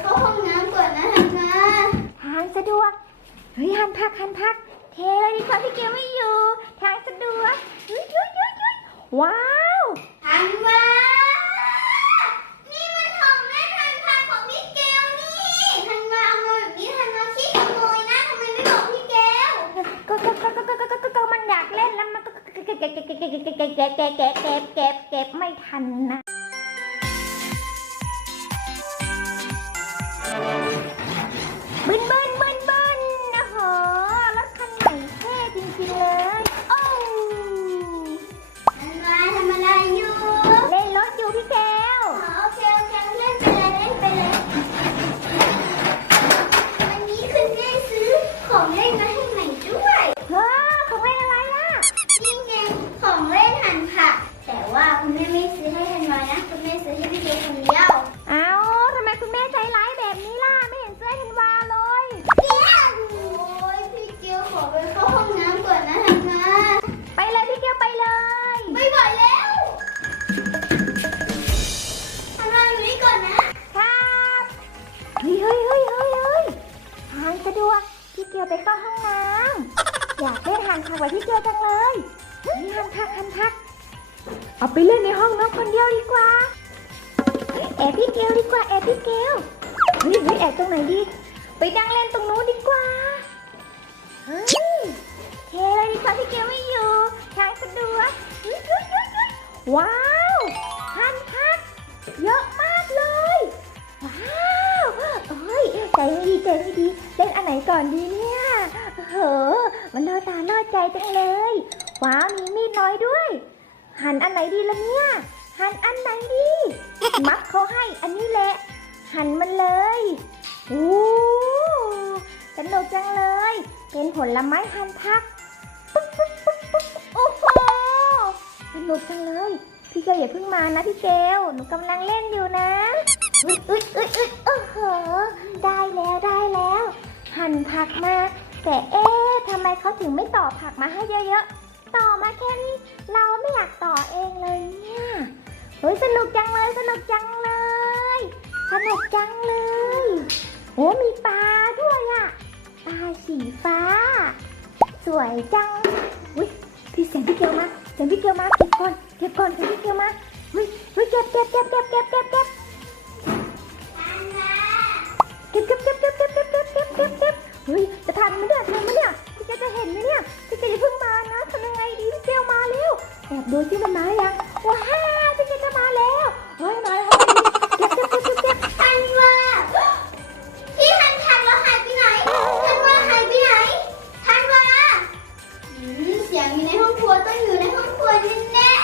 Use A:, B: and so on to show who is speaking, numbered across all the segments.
A: เข้าห้องน้ำก่อนนะฮันมา
B: ทางสะดวก เฮ้ยหันพักหันพัก เทเลยดีกว่าพี่เกลไม่อยู่ ทางสะดวกเฮ้ยเฮ้ยเฮ้ยเฮ้ยว้าว
A: ฮันมานี่มันของเล่นฮันพาของพี่เกลนี่ฮันมาเอามาแบบนี้ฮันมาขี้ขโมยนะทำไมไม่บอกพี่เกล
B: ก็ก็ก็ก็ก็ก็ก็ก็มันอยากเล่นแล้วมันก็เก็บเก็บเก็บเก็บเก็บเก็บเก็บเก็บเก็บเก็บเก็บเก็บเก็บไม่ทันนะ Goodbye. อยาก
A: เล่นหั
B: น
A: พัก
B: ไว้
A: พี่เกียว
B: จังเลยเฮ้ยหันพักหันพัก เอาไปเล่นในห้องน้องคนเดียวดีกว่าเฮ้ยแอบพี่เกลดีกว่าแอบพี่เกลเฮ้ยเฮ้ยแอบตรงไหนดี ไปนั่งเล่นตรงนู้นดีกว่าเฮ้ยเทเลยดีกว่าพี่เกลไม่อยู่ทางสะดวกเฮ้ยเฮ้ยยุ้ยว้าวหันพักเยอะมากเลย ว้าวเอ้ยใจไม่ดีใจไม่ดีเล่นอันไหนก่อนดีเนี่ยเฮ้อ มันล่อตาล่อใจจังเลยว้าวมีมีดน้อยด้วย หันอันไหนดีละเนี่ย หันอันไหนดี มัดเขาให้อันนี้แหละ หันมันเลยโอ้สนุกจังเลย เป็นผลไม้หันพักปุ๊บปุ๊บปุ๊บปุ๊บโอ้โหสนุกจังเลย พี่เกลอย่าเพิ่งมานะพี่เกลหนูกำลังเล่นอยู่นะอึดอึดอึดอึดโอ้โหได้แล้วได้แล้ว หั่นผักมา แต่เอ๊ะทำไมเขาถึงไม่ต่อผักมาให้เยอะๆ ต่อมาแค่นี้เราไม่อยากต่อเองเลยเนี่ยเฮ้ยสนุกจังเลยสนุกจังเลย สนุกจังเลยโอ้มีปลาด้วยอะปลาสีฟ้า สวยจังอุ้ยพี่เสียงพี่เกลมาเสียงพี่เกลมาเก็บก่อนเก็บก่อนเสียงพี่เกลมาเฮ้ยเฮ้ยเก็บเก็บเก็บเก็บเก็บเก็บ ไหมเนี่ยทันไหมเนี่ยพี่เกลจะเห็นไหมเนี่ยพี่เกลอย่าเพิ่งมานะทำยังไงดีพี่เกลมาเร็วแอบดูที่มันมายังว้าวพี่เกลจะมาแล้วเฮ้ยมาแล้วเก็บเก็บเก็บเก็บเก็บ
A: ธันวาพี่หันผักแล้วหายไปไหนธันวาหายไปไหนธันวาอืมเสียงอยู่ในห้องครัวต้องอยู่ในห้องครัวแน่ๆ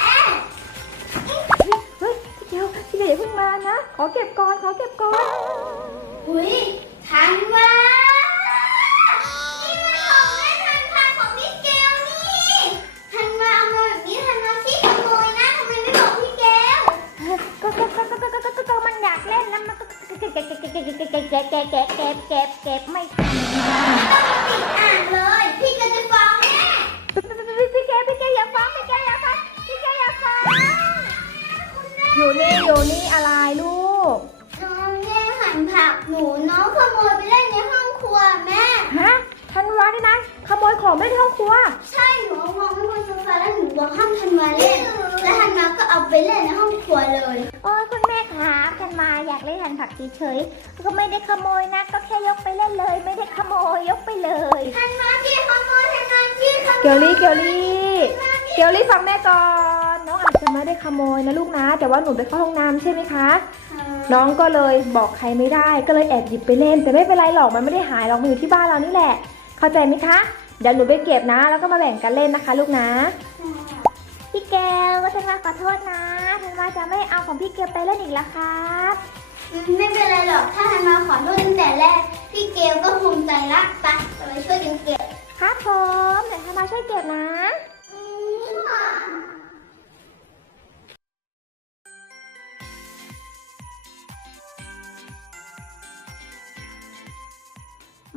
B: เฮ้ยพี่เกลพี่เกลอย่าเพิ่งมานะ ขอเก็บก่อนขอเก็บก่อน
A: อุ้ยทันว่า
B: ก็มันอยากเล่นแล้วมันก็เก็บเก็บเก็บเก็บเก็บเก็บเก็บเก็บเก็บเก็บเก็บเก็บเก็บไม่ทัน
A: ต้องมาติดอ่านเลย พี่ก็จะฟ้องแม่
B: พี่แกพี่แกอย่าฟ้องพี่แกอย่าฟ้องพี่แกอย่าฟ้องอยู่นี่อยู่นี่อะไรลูก
A: น้องแย่งหั่นผักหนูน้องขโมยไปเล่นในห้องครัวแม่
B: ฮะธันวานี่นะขโมยของไม่ในห้องครัว
A: ใช่หนูเอาวางไว้บนโซฟาแล้วหนูบอกห้ามทันวาเล่นแล้วทันวาก็เอาไปเล่นในห้องครัวเลย
B: โอ้ กเล่นหันผักเฉยๆก็ไม่ได้ขโมยนะ ก็แค่ยกไปเล่นเลย ไม่ได้ขโมยยกไปเลย
A: ทันวาพี่ขโมยทันวาพี่ขโมย
B: เกลลี่เกลลี่เกลลี่ฟังแม่ก่อนน้องอาจจะไม่ได้ขโมยนะลูกนะ แต่ว่าหนูไปเข้าห้องน้ำใช่ไหมคะน้องก็เลยบอกใครไม่ได้ ก็เลยแอบหยิบไปเล่น แต่ไม่เป็นไรหรอกมันไม่ได้หายหรอกมันอยู่ที่บ้านเรานี่แหละ เข้าใจไหมคะเดี๋ยวหนูไปเก็บนะ แล้วก็มาแบ่งกันเล่นนะคะ ลูกนะพี่เกลก็ธันวาขอโทษนะธันวาจะไม่เอาของพี่เกลไปเล่นอีกแล้วครับ
A: ไม่เป็นไรหรอก ถ้าฮันมาขอโทษตั้งแต่แรก พี่เกลก็ภูมิใจละไปเราไปช่วยกันเก็บ
B: ครับผมเดี๋ยวธันวาช่วยเก็บนะ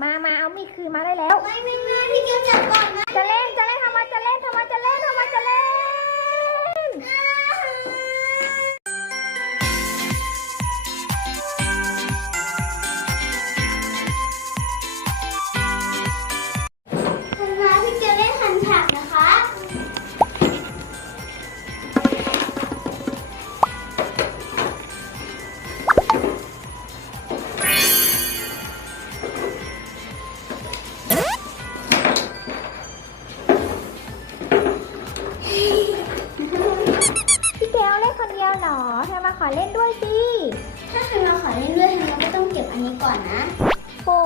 B: มา มาเอามีดคืนมาได้แล้ว
A: ไม่ไม่ไม่พี่เกลจับก่อนนะ
B: จะเล่นจะ รอ เธอมาขอเล่นด้วยสิ ถ้าเธอมาขอเล่นด้วยเธอก็ต้องเก็บอันนี้ก่อนนะโป้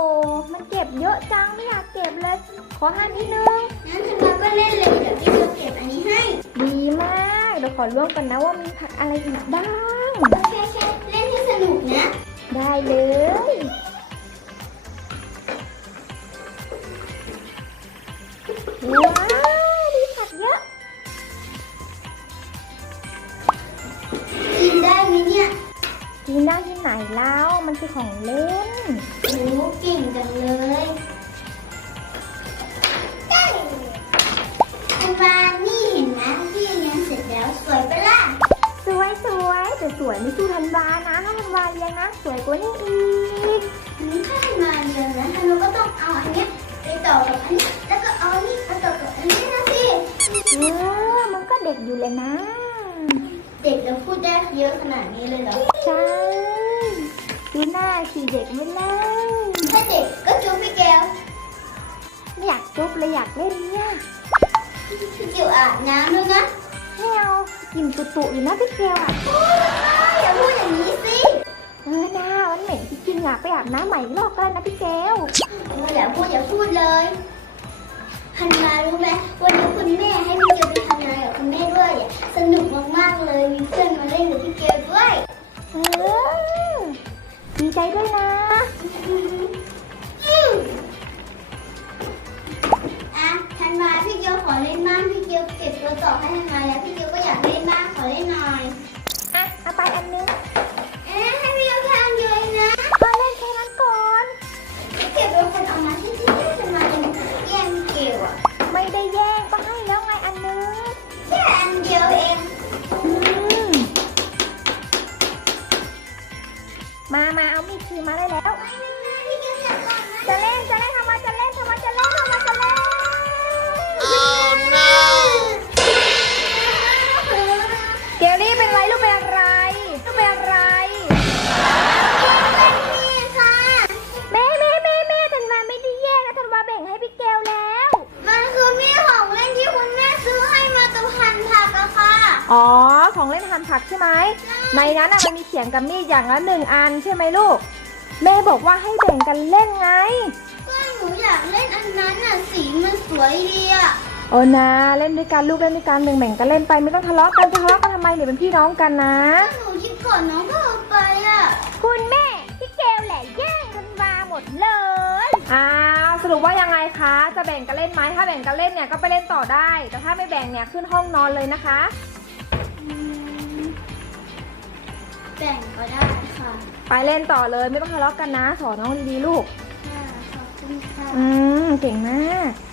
B: มันเก็บเย
A: อะ
B: จังไม่อยากเก็บเลย ขอหันนิดนึง
A: งั้นเธอก็เล่นเลยเดี๋ยวพี่จะเก็บอันนี้ให้
B: ดีมากเดี๋ยวขอร่วมกันนะว่ามีผักอะไรอีกบ้าง
A: โอเคโอเคเล่นให้สนุกนะ
B: ได้เลยว้า กิ
A: นได้
B: ที่ไหนแล้ว มันคือของเล่น
A: โอ้เก่งจังเลยได้ธันวานี่เห็นไหมพี่เรียนเสร็จแล้วสวยปะล่ะ
B: สวยสวยแต่สวยไม่สู้ธันวานะถ้าธันวาเรียนนะสวยกว่านี้อีก
A: นี่ถ้าธันวาเรียนนะธันวาก็ต้องเอาอันเนี้ยไปต่อกับอันนี้แล้วก็เอาอันนี้มาต่อกับอันนี้นะสิ
B: เออมันก็เด็กอยู่เลยนะ
A: เด็กแล้วพูดได้เยอะขนาดนี้เลยเหรอ
B: ใช่ดูหน้าสีเด็กไม่เล่น
A: ถ้าเด็กก็จูบพี่แก้ว
B: ไม่อยากจุ๊บเลยอยากเล่นเนี่ย
A: พี่เกียวอาบน้ำด้วยนะ
B: ไม่เอากลิ่นตุ่ๆอยู่นะพี่เกลอะ
A: โอ๊ยอย่าพูดอย่างนี้สิ
B: เออหน้ามันเหม็นจริงๆอะไปอาบน้ำใหม่อีกรอบก็ได้นะพี่เกล
A: โอ้ยอย่าพูดอย่าพูดเลย ฮันมารู้ไหมวันนี้คุณแม่ให้พี่เกียวไปทำงานกับคุณแม่ด้วยอะสนุกมากๆเลยมีเพื่อนมาเล่นกับพี่เกียวด้วย
B: เออดีใจด้วยนะ
A: อืมอะธันมาพี่เกียวขอเล่นบ้างพี่เกียวเก็บตัวต่อให้ธันมาแล้วพี่
B: อ๋อ ของเล่นหั่นผักใช่ไหม ในนั้นน่ะมันมีเขียงกับมีดอย่างละหนึ่งอันใช่ไหมลูก แม่บอกว่าให้แบ่งกันเล่นไง
A: ก็หนูอยากเล่นอันนั้นอะสีมันสวยดีอะ
B: โอ้นะเล่นด้วยกันลูกเล่นด้วยกันแบ่งๆกันเล่นไปไม่ต้องทะเลาะกันจะทะเลาะกันทำไมเนี่ยเป็นพี่น้องกันนะ
A: ถ้าหนูหยิบก่อนน้องก็เอาไปอะ
B: คุณแม่พี่เกลแหละแย่งธันวาหมดเลยอ้าวสรุปว่ายังไงคะ จะแบ่งกันเล่นไหมถ้าแบ่งกันเล่นเนี่ยก็ไปเล่นต่อได้ แต่ถ้าไม่แบ่งเนี่ยขึ้นห้องนอนเลยนะคะ
A: แบ่งก็ได้ค่ะ
B: ไปเล่นต่อเลยไม่ต้องทะเลาะกันนะ สอนน้องดีๆลูก
A: ค่ะขอบคุณค่ะ
B: อืม เก่งมาก
A: ข